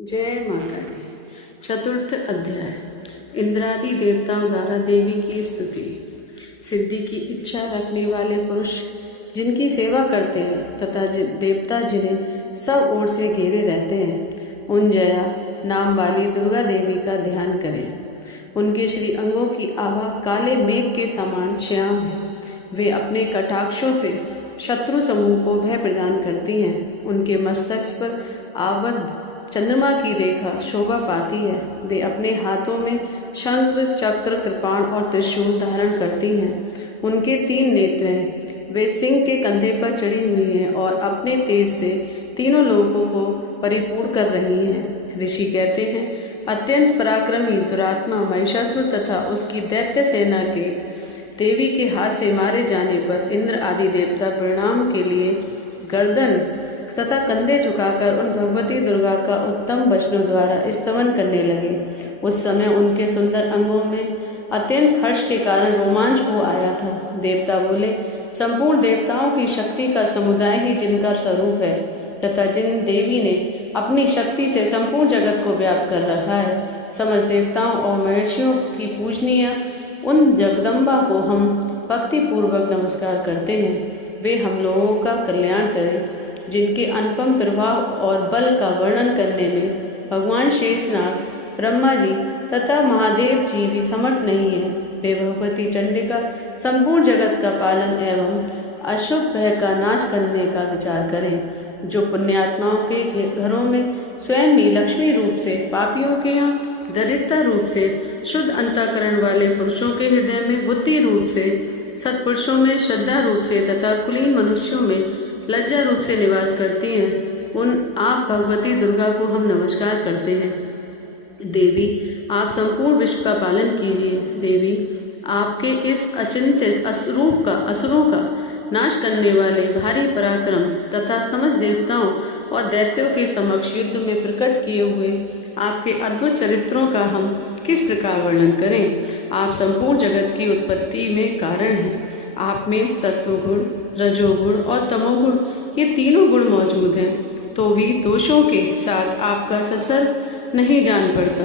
जय माता दी। चतुर्थ अध्याय। इंद्रादि देवताओं द्वारा देवी की स्तुति। सिद्धि की इच्छा रखने वाले पुरुष जिनकी सेवा करते हैं तथा देवता जिन्हें सब ओर से घेरे रहते हैं, उन जया नाम वाली दुर्गा देवी का ध्यान करें। उनके श्री अंगों की आभा काले मेघ के समान श्याम है। वे अपने कटाक्षों से शत्रु समूह को भय प्रदान करती हैं। उनके मस्तक पर आवद्ध चंद्रमा की रेखा शोभा पाती है। वे अपने हाथों में शंख, चक्र, कृपाण और त्रिशूल धारण करती हैं। उनके 3 नेत्र हैं। वे सिंह के कंधे पर चढ़ी हुई हैं और अपने तेज से तीनों लोगों को परिपूर्ण कर रही हैं। ऋषि कहते हैं, अत्यंत पराक्रमी दुरात्मा महिषासुर तथा उसकी दैत्य सेना के देवी के हाथ से मारे जाने पर इंद्र आदि देवता परिणाम के लिए गर्दन तथा कंधे झुकाकर उन भगवती दुर्गा का उत्तम वचनों द्वारा स्तवन करने लगे। उस समय उनके सुंदर अंगों में अत्यंत हर्ष के कारण रोमांच हो आया था। देवता बोले, संपूर्ण देवताओं की शक्ति का समुदाय ही जिनका स्वरूप है तथा जिन देवी ने अपनी शक्ति से संपूर्ण जगत को व्याप्त कर रखा है, समस्त देवताओं और महर्षियों की पूजनीय उन जगदम्बा को हम भक्तिपूर्वक नमस्कार करते हैं। वे हम लोगों का कल्याण करें। जिनके अनुपम प्रभाव और बल का वर्णन करने में भगवान शेषनाग, ब्रह्मा जी तथा महादेव जी भी समर्थ नहीं है। वे भगवती चंडिका संपूर्ण जगत का पालन एवं अशुभ भय का नाश करने का विचार करें। जो पुण्यात्माओं के घरों में स्वयं ही लक्ष्मी रूप से, पापियों के यहाँ दरिद्रता रूप से, शुद्ध अंतःकरण वाले पुरुषों के हृदय में बुद्धि रूप से, सत्पुरुषों में श्रद्धा रूप से तथा कुलीन मनुष्यों में लज्जा रूप से निवास करती हैं, उन आप भगवती दुर्गा को हम नमस्कार करते हैं। देवी, आप संपूर्ण विश्व का पालन कीजिए। देवी, आपके इस अचिंत्य असुरों का नाश करने वाले भारी पराक्रम तथा समस्त देवताओं और दैत्यों के समक्ष युद्ध में प्रकट किए हुए आपके अद्भुत चरित्रों का हम किस प्रकार वर्णन करें। आप संपूर्ण जगत की उत्पत्ति में कारण हैं। आप में सत्वगुण, रजोगुण और तमोगुण ये तीनों गुण मौजूद हैं, तो भी दोषों के साथ आपका संसर्ग नहीं जान पड़ता।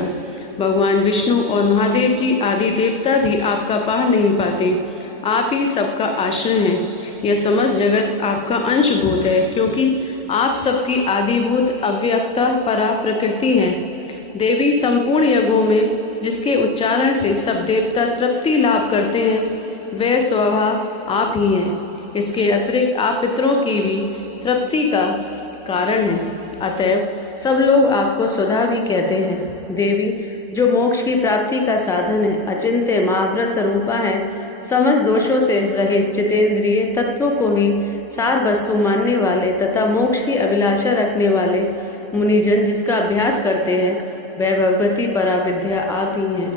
भगवान विष्णु और महादेव जी आदि देवता भी आपका पार नहीं पाते। आप ही सबका आश्रय हैं। यह समस्त जगत आपका अंशभूत है, क्योंकि आप सबकी आदिभूत अव्यक्ता परा प्रकृति हैं। देवी, संपूर्ण यज्ञों में जिसके उच्चारण से सब देवता तृप्ति लाभ करते हैं, वह स्वभाव आप ही हैं। इसके अतिरिक्त आप पितरों की भी तृप्ति का कारण हैं। अतएव सब लोग आपको स्वधा भी कहते हैं। देवी, जो मोक्ष की प्राप्ति का साधन है, अचिंत्य महाव्रत स्वरूपा है, समस्त दोषों से रहित जितेंद्रिय तत्वों को ही सार वस्तु मानने वाले तथा मोक्ष की अभिलाषा रखने वाले मुनिजन जिसका अभ्यास करते हैं, वह भगवती पराविद्या आप ही हैं।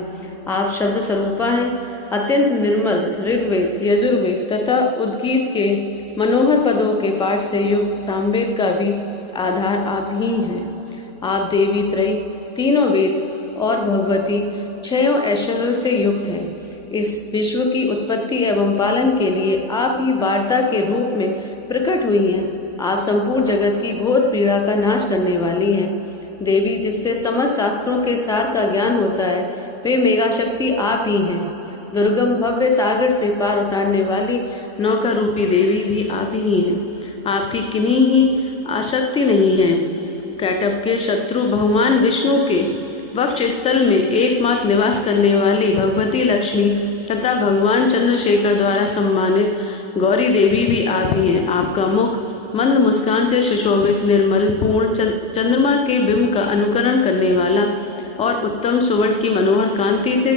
आप शब्द स्वरूपा हैं। अत्यंत निर्मल ऋग्वेद, यजुर्वेद तथा उद्गीत के मनोहर पदों के पाठ से युक्त सामवेद का भी आधार आप ही हैं। आप देवी त्रयी, तीनों वेद और भगवती 6 ऐश्वर्यों से युक्त हैं। इस विश्व की उत्पत्ति एवं पालन के लिए आप ही वार्ता के रूप में प्रकट हुई हैं। आप संपूर्ण जगत की घोर पीड़ा का नाश करने वाली हैं। देवी, जिससे समस्त शास्त्रों के सार का ज्ञान होता है, वे मेगा शक्ति आप ही हैं। दुर्गम भव्य सागर से पार उतारने वाली नौका रूपी देवी भी आप ही हैं। आपकी किन्हीं ही आसक्ति नहीं है। कैटभ के शत्रु भगवान विष्णु के वक्ष स्थल में एकमात्र निवास करने वाली भगवती लक्ष्मी तथा भगवान चंद्रशेखर द्वारा सम्मानित गौरी देवी भी आप ही हैं। आपका मुख मंद मुस्कान से सुशोभित, निर्मल, पूर्ण, चंद्रमा के बिंब का अनुकरण करने वाला और उत्तम सुवर्ण की मनोहर कांति से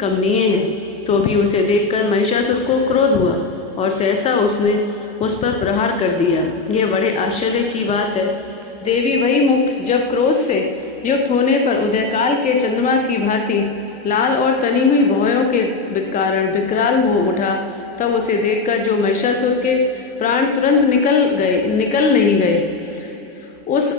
कमनीय है। तो भी उसे देखकर महिषासुर को क्रोध हुआ और सहसा उसने उस पर प्रहार कर दिया। यह बड़े आश्चर्य की बात है। देवी, वही मुख जब क्रोध से युक्त होने पर उदयकाल के चंद्रमा की भांति लाल और तनी हुई भौहों के कारण विकराल हो उठा, तब उसे देखकर जो महिषासुर के प्राण तुरंत निकल नहीं गए। उस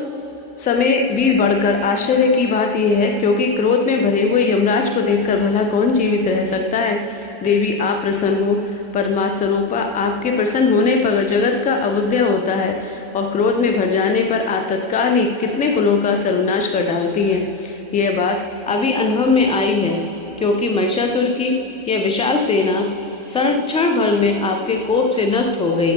समय भी बढ़कर आश्चर्य की बात यह है, क्योंकि क्रोध में भरे हुए यमराज को देखकर भला कौन जीवित रह सकता है। देवी, आप प्रसन्न हो। परमात्मा स्वरूपा, आपके प्रसन्न होने पर जगत का अवुदय होता है। और क्रोध में भर जाने पर आप तत्काल ही कितने कुलों का सर्वनाश कर डालती हैं। यह बात अभी अनुभव में आई है, क्योंकि महिषासुर की यह विशाल सेना क्षण भर में आपके कोप से नष्ट हो गई।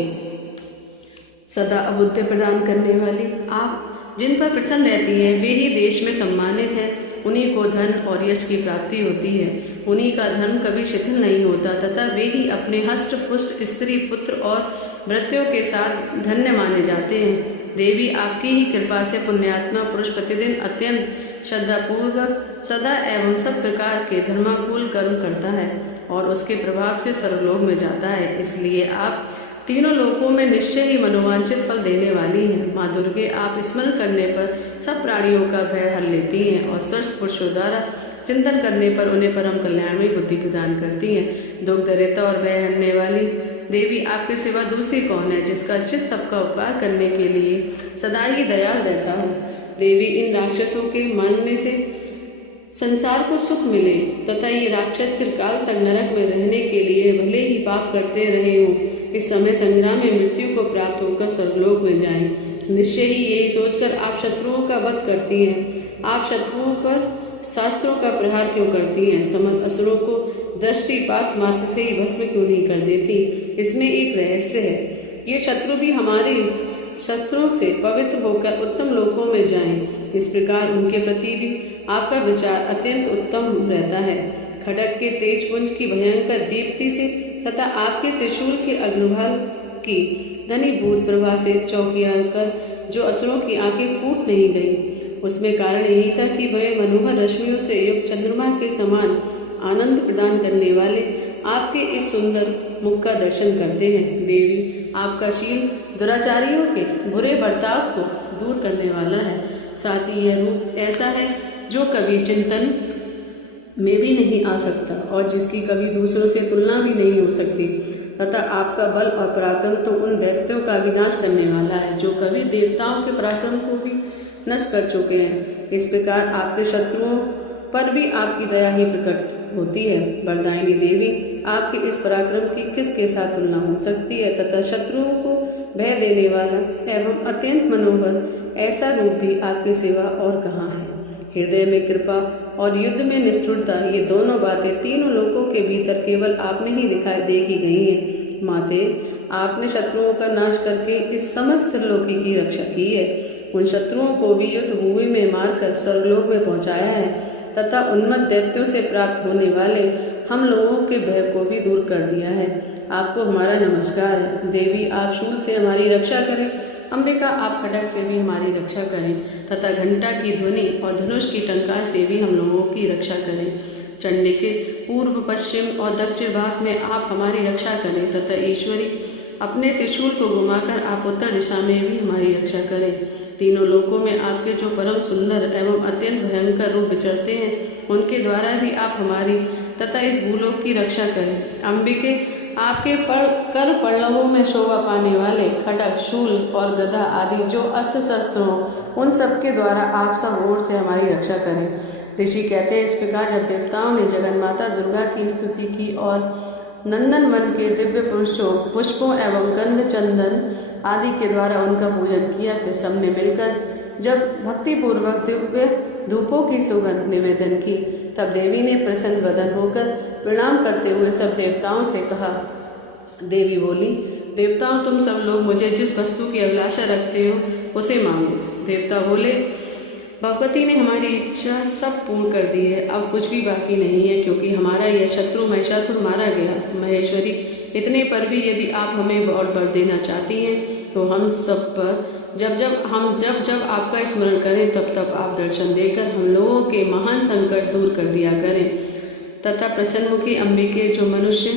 सदा अबुद्धि प्रदान करने वाली आप जिन पर प्रसन्न रहती है वे ही देश में सम्मानित हैं। उन्हीं को धन और यश की प्राप्ति होती है। उन्हीं का धर्म कभी शिथिल नहीं होता तथा वे ही अपने हष्ट पुष्ट स्त्री पुत्र और भृत्यों के साथ धन्य माने जाते हैं। देवी आपकी ही कृपा से पुण्यात्मा पुरुष प्रतिदिन अत्यंत श्रद्धापूर्वक सदा एवं सब प्रकार के धर्माकुल कर्म करता है और उसके प्रभाव से सर्वलोक में जाता है। इसलिए आप तीनों लोकों में निश्चय ही मनोवांछित फल देने वाली हैं। माँ दुर्गे आप स्मरण करने पर सब प्राणियों का भय हर लेती हैं और सर्व पुरुषों द्वारा चिंतन करने पर उन्हें परम कल्याणमयी बुद्धि प्रदान करती हैं। दुख दरिद्रता और भय हरने वाली देवी आपके सिवा दूसरी कौन है, जिसका चित सबका उपकार करने के लिए सदा ही दयाल रहता हो। देवी इन राक्षसों के मानने से संसार को सुख मिले तथा ये राक्षस चिरकाल तक नरक में रहने के लिए भले ही पाप करते रहे हों, इस समय संग्राम में मृत्यु को प्राप्त होकर स्वर्गलोक में जाएं। निश्चय ही यही सोचकर आप शत्रुओं का वध करती हैं। आप शत्रुओं पर शास्त्रों का प्रहार क्यों करती हैं? समस्त असुरों को दृष्टिपात मात्र से ही भस्म क्यों नहीं कर देती? इसमें एक रहस्य है। ये शत्रु भी हमारे शस्त्रों से पवित्र होकर उत्तम लोकों में जाएं। इस प्रकार उनके प्रति भी आपका विचार अत्यंत उत्तम रहता है। खड्ग के तेज पुंज की भयंकर दीप्ति से तथा आपके त्रिशूल के अग्रभाग की घनीभूत प्रभा से चौंकिया कर जो असुरों की आंखें फूट नहीं गई, उसमें कारण यही था कि वह मनोहर रश्मियों से युक्त चंद्रमा के समान आनंद प्रदान करने वाले आपके इस सुंदर मुख का दर्शन करते हैं। देवी आपका शील दुराचारियों के बुरे बर्ताव को दूर करने वाला है। साथ ही यह रूप ऐसा है जो कभी चिंतन में भी नहीं आ सकता और जिसकी कभी दूसरों से तुलना भी नहीं हो सकती तथा आपका बल और पराक्रम तो उन दैत्यों का विनाश करने वाला है जो कभी देवताओं के पराक्रम को भी नष्ट कर चुके हैं। इस प्रकार आपके शत्रुओं पर भी आपकी दया ही प्रकट होती है। वरदायिनी देवी आपके इस पराक्रम की किसके साथ तुलना हो सकती है तथा शत्रुओं को भय देने वाला एवं अत्यंत मनोहर ऐसा रूप भी आपकी सिवा और कहाँ है। हृदय में कृपा और युद्ध में निष्ठुरता, ये दोनों बातें तीनों लोकों के भीतर केवल आप में ही दिखाई देखी गई हैं। माते, आपने शत्रुओं का नाश करके इस समस्त त्रिलोकी की रक्षा की है। उन शत्रुओं को भी युद्ध भूमि में मारकर स्वर्गलोक में पहुंचाया है तथा उन्मत्त दैत्यों से प्राप्त होने वाले हम लोगों के भय को भी दूर कर दिया है। आपको हमारा नमस्कार है। देवी आप शूल से हमारी रक्षा करें। अंबिका आप खड्ग से भी हमारी रक्षा करें तथा घंटा की ध्वनि और धनुष की टंकार से भी हम लोगों की रक्षा करें। चंडी के पूर्व पश्चिम और दक्षिण भाग में आप हमारी रक्षा करें तथा ईश्वरी अपने त्रिशूल को घुमाकर आप उत्तर दिशा में भी हमारी रक्षा करें। तीनों लोकों में आपके जो परम सुंदर एवं अत्यंत भयंकर रूप विचरते हैं उनके द्वारा भी आप हमारी तथा इस भूलोक की रक्षा करें। अंबिके आपके कर पल्लवों में शोभा पाने वाले खड्ग, शूल और गदा आदि जो अस्त्र शस्त्र हों उन सब के द्वारा आप सब ओर से हमारी रक्षा करें। ऋषि कहते हैं, इस प्रकार जब देवताओं ने जगन्माता दुर्गा की स्तुति की और नंदन वन के दिव्य पुरुषों पुष्पों एवं गंध चंदन आदि के द्वारा उनका पूजन किया, फिर सबने मिलकर जब भक्तिपूर्वक दिव्य धूपों की सुगंध निवेदन की, तब देवी ने प्रसन्न वदन होकर प्रणाम करते हुए सब देवताओं से कहा। देवी बोली, देवताओं, तुम सब लोग मुझे जिस वस्तु की अभिलाषा रखते हो उसे मांगो। देवता बोले, भगवती ने हमारी इच्छा सब पूर्ण कर दी है, अब कुछ भी बाकी नहीं है, क्योंकि हमारा यह शत्रु महिषासुर मारा गया। महेश्वरी, इतने पर भी यदि आप हमें और वर देना चाहती हैं तो हम सब पर जब जब आपका स्मरण करें तब तब आप दर्शन देकर हम लोगों के महान संकट दूर कर दिया करें तथा प्रसन्नमुखी अंबिके जो मनुष्य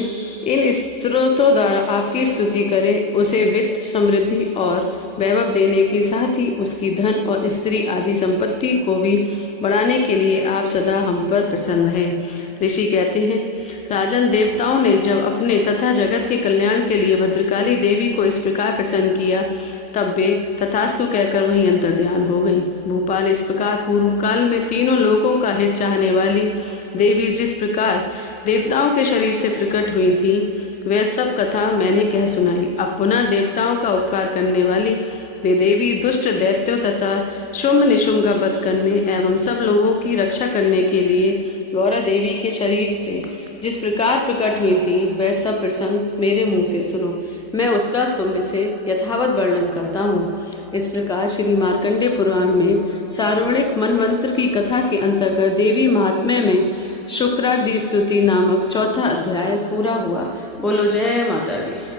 इन स्त्रोतों द्वारा आपकी स्तुति करे उसे वित्त, समृद्धि और वैभव देने के साथ ही उसकी धन और स्त्री आदि संपत्ति को भी बढ़ाने के लिए आप सदा हम पर प्रसन्न हैं। ऋषि कहते हैं, राजन, देवताओं ने जब अपने तथा जगत के कल्याण के लिए भद्रकाली देवी को इस प्रकार प्रसन्न किया तब वे तथास्तु कहकर वहीं अंतर्ध्यान हो गई। भूपाल, इस प्रकार पूर्व काल में तीनों लोगों का हित चाहने वाली देवी जिस प्रकार देवताओं के शरीर से प्रकट हुई थी वह सब कथा मैंने कह सुनाई। अब पुनः देवताओं का उपकार करने वाली वे देवी दुष्ट दैत्यों तथा शुंभ निशुंभ का वध करने एवं सब लोगों की रक्षा करने के लिए गौरा देवी के शरीर से जिस प्रकार प्रकट हुई थी वह सब प्रसंग मेरे मुंह से सुनो। मैं उसका तुम से यथावत वर्णन करता हूँ। इस प्रकार श्री मार्कंडेय पुराण में सार्वणिक मनमंत्र की कथा के अंतर्गत देवी महात्म्य में शुक्रादि स्तुति नामक चौथा अध्याय पूरा हुआ। बोलो जय माता दी।